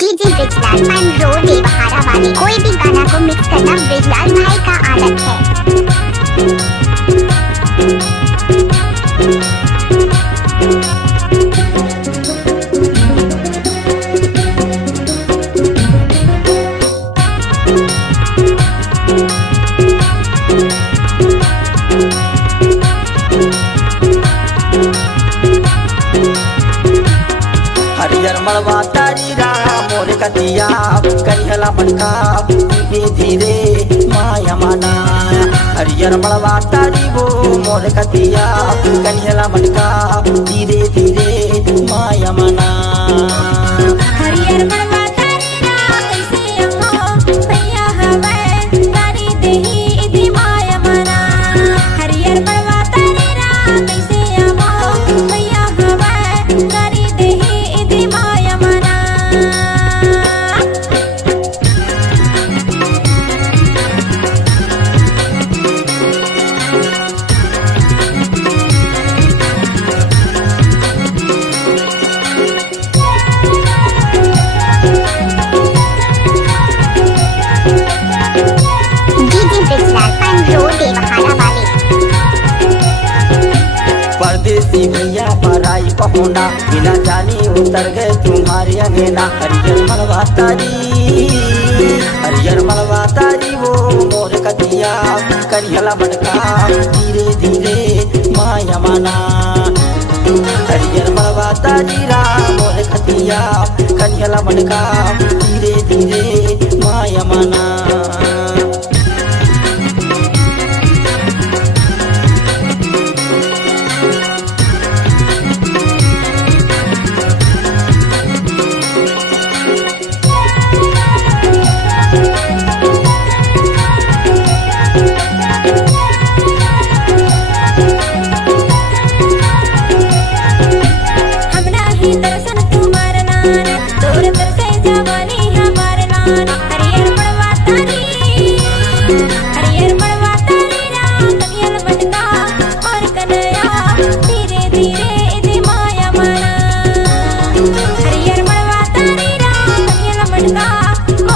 DJ Brijlal main road Devhara वाले कोई भी गाना को मिक्स करना ब्रिजलाल भाई का आदत है। हरियर मड़वा तारी राम मोर कतिया करिहला मनका धीरे धीरे माया माना। हरियर मड़वा तारी वो मोर कतिया करिहला मनका धीरे धीरे माया माना। हरियर मड़वा तारी राम कैसे हो भैया हवे तारी देही इति माया मना। हरियर मड़वा तारी राम कैसे हो भैया हवे तारी देही इति माया मना। DJ Brijlal main road Devhara वाले परदेसी भैया पराई पहुना बिना जानी उतर गए तुम्हारे अंगना। हरियर मड़वा तारी वो मोर कतिया करिहला मनका धीरे धीरे माया माना। हरियर मड़वा तारी राम मोर कतिया करिहला मनका धीरे धीरे माया माना। हमरा ही दर्शन तुम्हार नान तोर दर्शे जवानी हमार नान। हरियर मड़वा तारी राम कनियल मटका और कन्हैया धीरे धीरे इति माया मना। हरियर मड़वा तारी राम कनियल मटका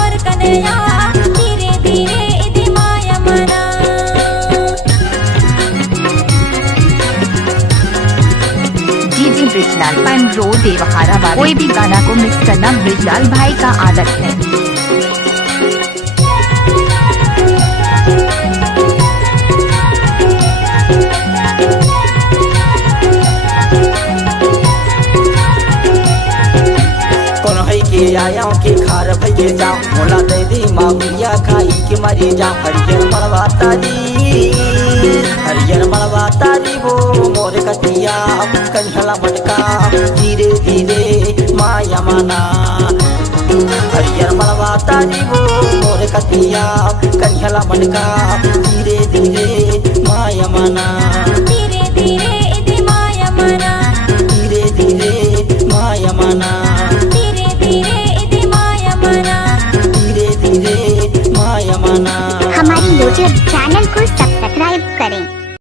और कन्हैया धीरे धीरे इति माया मना। DJ Brijlal main road Devhara वाले कोई भी गाना को मिक्स करना ब्रिजलाल भाई का आदत है। कोनहई के आया के खार भैया जाओ मोला दे दी माहुरिया खाई के मरी जाओ। हरियर मड़वा तारी वो मोर कतिया करिहला मनका धीरे धीरे माया माना। हरियर मड़वा तारी वो मोर कतिया करिहला मनका धीरे धीरे माया माना। धीरे धीरे इति माया मना। धीरे धीरे माया माना। धीरे धीरे इति माया मना। धीरे धीरे माया माना। हमारी यूट्यूब चैनल